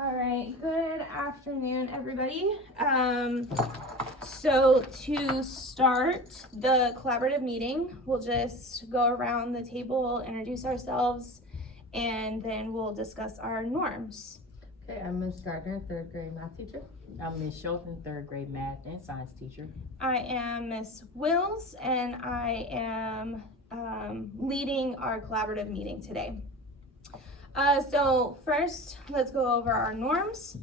All right, good afternoon, everybody. So to start the collaborative meeting, we'll just go around the table, introduce ourselves, and then we'll discuss our norms. Okay, I'm Ms. Gardner, third grade math teacher. I'm Ms. Shelton, third grade math and science teacher. I am Miss Wills, and I am leading our collaborative meeting today. So first, let's go over our norms.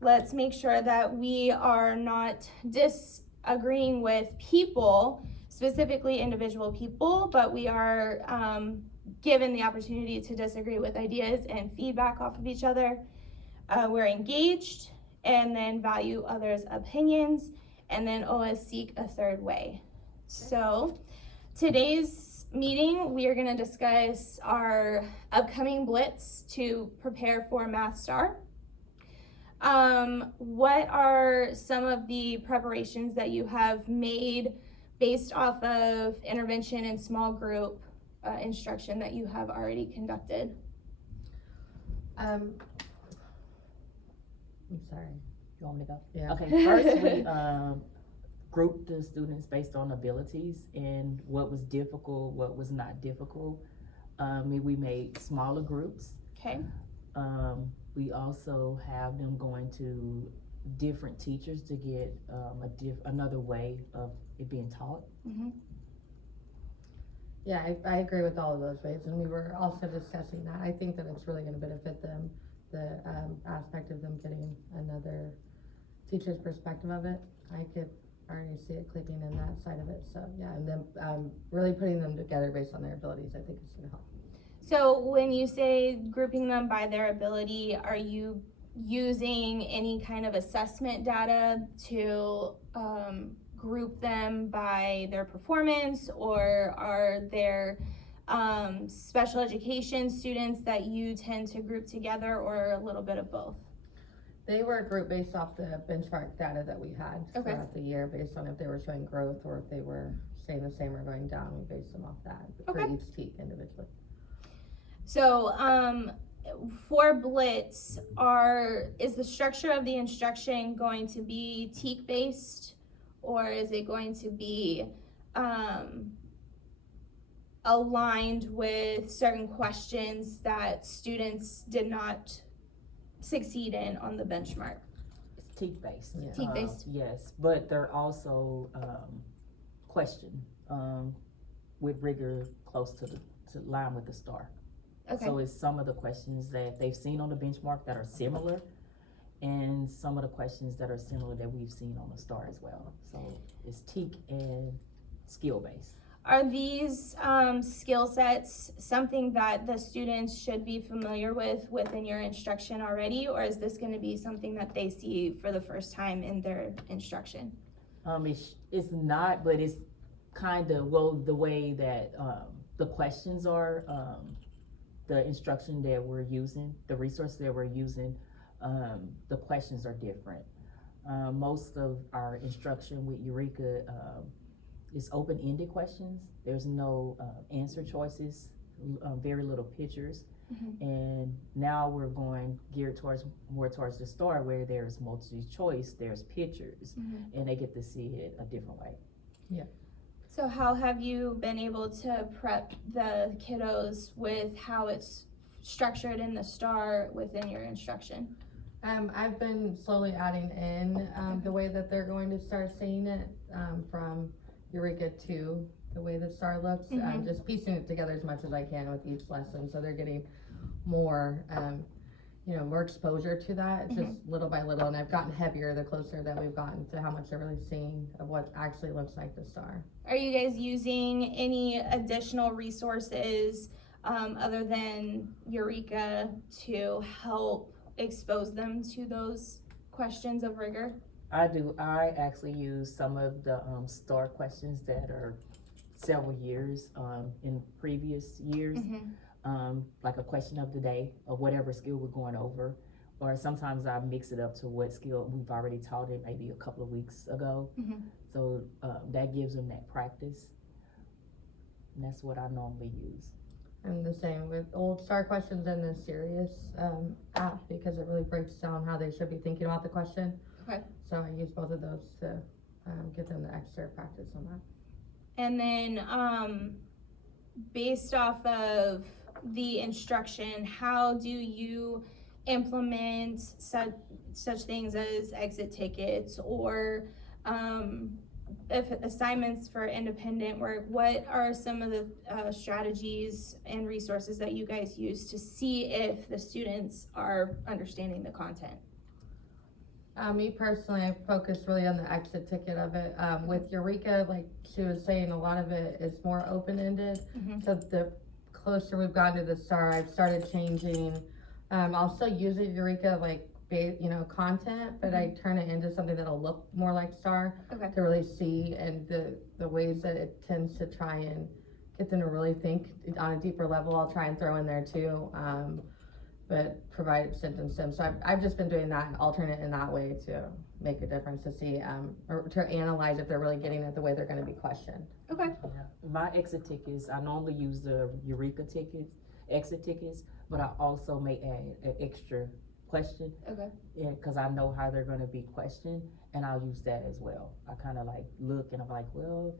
Let's make sure that we are not disagreeing with people, specifically individual people, but we are given the opportunity to disagree with ideas and feedback off of each other. We're engaged, and then value others' opinions, and then always seek a third way. So today's meeting, we are going to discuss our upcoming blitz to prepare for Math Star. What are some of the preparations that you have made based off of intervention and small group instruction that you have already conducted? I'm sorry. You want me to go? Yeah. Okay, first we grouped the students based on abilities and what was difficult, what was not difficult. We made smaller groups. Okay. We also have them going to different teachers to get another way of it being taught. Mm-hmm. Yeah, I agree with all of those ways, and we were also discussing that. I think that it's really gonna benefit them, the aspect of them getting another teacher's perspective of it. I could already see it clicking in that side of it, so yeah, and then really putting them together based on their abilities, I think is gonna help. So when you say grouping them by their ability, are you using any kind of assessment data to group them by their performance, or are there special education students that you tend to group together, or a little bit of both? They were grouped based off the benchmark data that we had throughout the year, based on if they were showing growth or if they were staying the same or going down. We based them off that for each team individually. So for Blitz, is the structure of the instruction going to be TEAC based, or is it going to be aligned with certain questions that students did not succeed in on the benchmark? It's TEAC based. Yeah. TEAC based? Yes, but they're also questioned with rigor close to line with the STAR. Okay. So it's some of the questions that they've seen on the benchmark that are similar, and some of the questions that are similar that we've seen on the STAR as well. So it's TEAC and skill based. Are these skill sets something that the students should be familiar with within your instruction already, or is this going to be something that they see for the first time in their instruction? It's not, but it's kind of, well, the way that the questions are, the instruction that we're using, the resource that we're using, the questions are different. Most of our instruction with Eureka is open-ended questions. There's no answer choices, very little pictures. Mm-hmm. And now we're going geared more towards the STAR, where there's multiple choice, there's pictures, Mm-hmm. and they get to see it a different way. Yeah. So how have you been able to prep the kiddos with how it's structured in the STAR within your instruction? I've been slowly adding in the way that they're going to start seeing it from Eureka to the way the STAR looks. Mhm. Just piecing it together as much as I can with each lesson, so they're getting more more exposure to that, just little by little. And I've gotten heavier the closer that we've gotten to how much they're really seeing of what actually looks like the STAR. Are you guys using any additional resources other than Eureka to help expose them to those questions of rigor? I do. I actually use some of the STAR questions that are several years in previous years. Mm-hmm. Like a question of the day of whatever skill we're going over, or sometimes I mix it up to what skill we've already taught it maybe a couple of weeks ago. Mm-hmm. So that gives them that practice, and that's what I normally use. I'm the same with old STAR questions and the serious app because it really breaks down how they should be thinking about the question. Okay. So I use both of those to give them the extra practice on that. And then, based off of the instruction, how do you implement such things as exit tickets or if assignments for independent work? What are some of the strategies and resources that you guys use to see if the students are understanding the content? Me personally, I focus really on the exit ticket of it. With Eureka, like she was saying, a lot of it is more open-ended. Mhm. So the closer we've gotten to the STAR, I've started changing. I'll still use it Eureka like content, but I turn it into something that'll look more like STAR Okay. to really see, and the ways that it tends to try and get them to really think on a deeper level. I'll try and throw in there too. But provide sentence sim. So I've just been doing that, alternate in that way to make a difference to see, or to analyze if they're really getting it the way they're gonna be questioned. Okay. My exit tickets, I normally use the Eureka exit tickets, but I also may add an extra question. Okay. Yeah, cause I know how they're gonna be questioned, and I'll use that as well. I kinda like look and I'm like, well,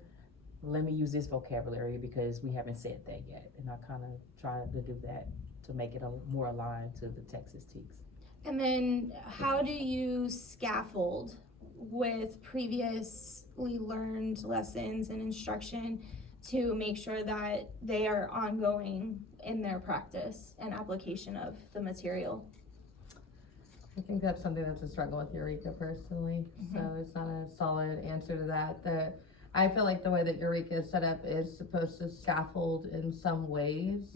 let me use this vocabulary because we haven't said that yet. And I kinda try to do that to make it more aligned to the Texas TEKS. And then how do you scaffold with previously learned lessons and instruction to make sure that they are ongoing in their practice and application of the material? I think that's something that's a struggle with Eureka personally, so it's not a solid answer to that. I feel like the way that Eureka is set up is supposed to scaffold in some ways,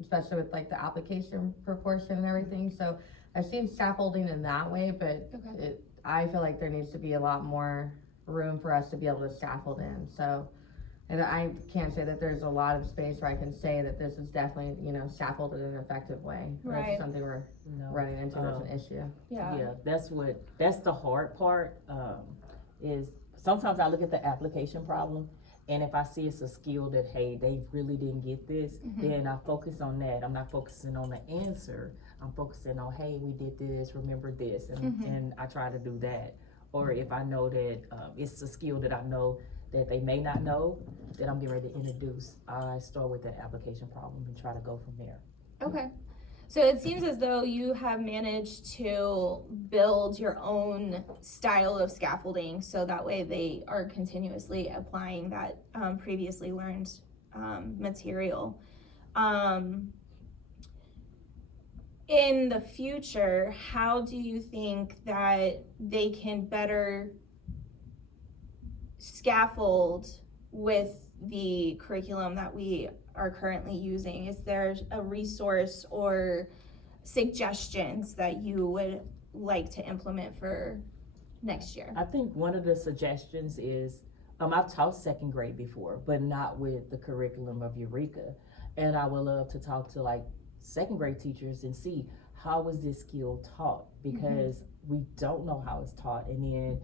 especially with like the application proportion and everything. So I've seen scaffolding in that way, but Okay. I feel like there needs to be a lot more room for us to be able to scaffold in. So, and I can't say that there's a lot of space where I can say that this is definitely, scaffolded in an effective way. Right. That's something we're No. running into as an issue. Yeah. That's the hard part, is sometimes I look at the application problem, and if I see it's a skill that, hey, they really didn't get this, then I focus on that. I'm not focusing on the answer. I'm focusing on, hey, we did this, remember this, and I try to do that. Or if I know that it's a skill that I know that they may not know, that I'm getting ready to introduce, I start with that application problem and try to go from there. Okay. So it seems as though you have managed to build your own style of scaffolding so that way they are continuously applying that previously learned material. In the future, how do you think that they can better scaffold with the curriculum that we are currently using? Is there a resource or suggestions that you would like to implement for next year? I think one of the suggestions is, I've taught second grade before, but not with the curriculum of Eureka. And I would love to talk to like second grade teachers and see how was this skill taught, because we don't know how it's taught, and then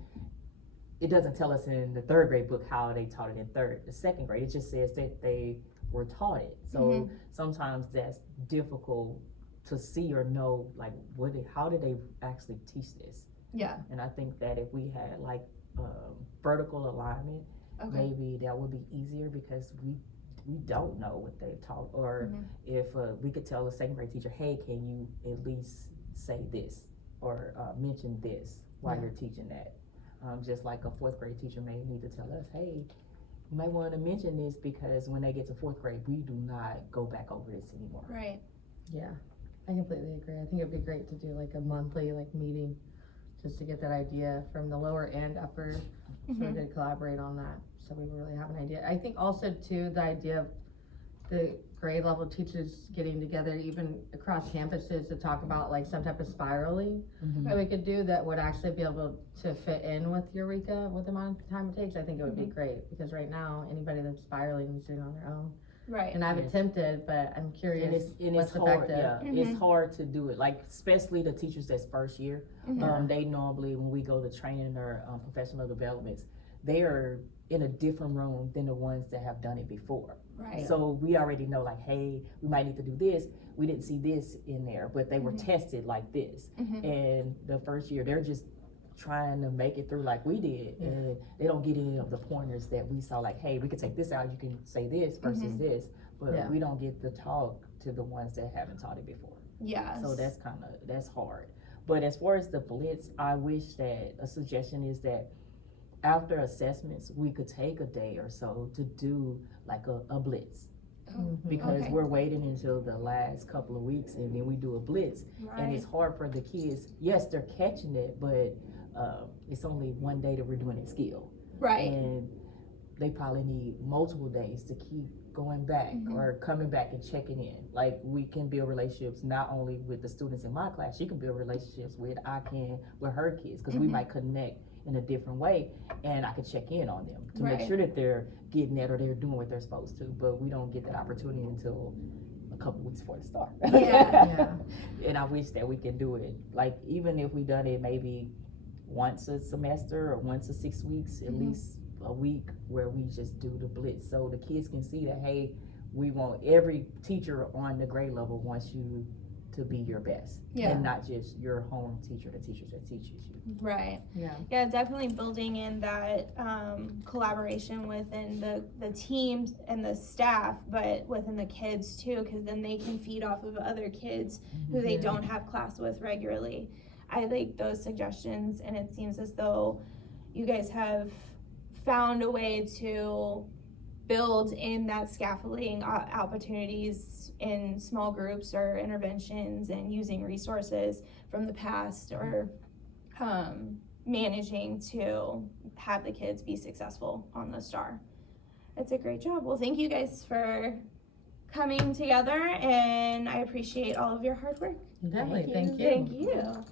it doesn't tell us in the third grade book how they taught it in second grade. It just says that they were taught it. So sometimes that's difficult to see or know, like how did they actually teach this? Yeah. And I think that if we had like vertical alignment, maybe that would be easier, because we don't know what they taught. Or if we could tell a second grade teacher, hey, can you at least say this or mention this while you're teaching that? Just like a fourth grade teacher may need to tell us, hey, you might want to mention this, because when they get to fourth grade, we do not go back over this anymore. Right. Yeah, I completely agree. I think it'd be great to do like a monthly meeting just to get that idea from the lower and upper, so we could collaborate on that. So we really have an idea. I think also too, the idea of the grade level teachers getting together even across campuses to talk about like some type of spiraling that we could do that would actually be able to fit in with Eureka with the amount of time it takes. I think it would be great, because right now anybody that's spiraling is doing it on their own. Right. And I've attempted, but I'm curious what's it's hard, effective. it's hard to do it, like especially the teachers that's first year. They normally, when we go to training or professional developments, they are in a different room than the ones that have done it before. Right. So we already know like, hey, we might need to do this. We didn't see this in there, but they were tested like this. Mhm. And the first year, they're just trying to make it through like we did. And they don't get any of the pointers that we saw like, hey, we could take this out, you can say this versus this. But Yeah. we don't get to talk to the ones that haven't taught it before. Yes. So that's hard. But as far as the blitz, I wish that a suggestion is that after assessments, we could take a day or so to do like a blitz. Because Okay. we're waiting until the last couple of weeks and then we do a blitz. And Right. it's hard for the kids. Yes, they're catching it, but it's only one day that we're doing it skill. Right. And they probably need multiple days to keep going back or coming back and checking in. Like we can build relationships not only with the students in my class, she can build relationships with with her kids, because we might connect in a different way, and I could check in on them to Right. make sure that they're getting it or they're doing what they're supposed to. But we don't get that opportunity until a couple weeks before the start. Yeah. And I wish that we could do it, like even if we done it maybe once a semester or once a 6 weeks, at least a week where we just do the blitz, so the kids can see that, hey, we want every teacher on the grade level wants you to be your best, Yeah. and not just your home teacher, the teachers that teaches you. Right. Yeah. Yeah, definitely building in that collaboration within the teams and the staff, but within the kids too, because then they can feed off of other kids who they Yeah. don't have class with regularly. I like those suggestions, and it seems as though you guys have found a way to build in that scaffolding opportunities in small groups or interventions, and using resources from the past, or managing to have the kids be successful on the STAR. It's a great job. Well, thank you guys for coming together, and I appreciate all of your hard work. Definitely, thank you. Thank you.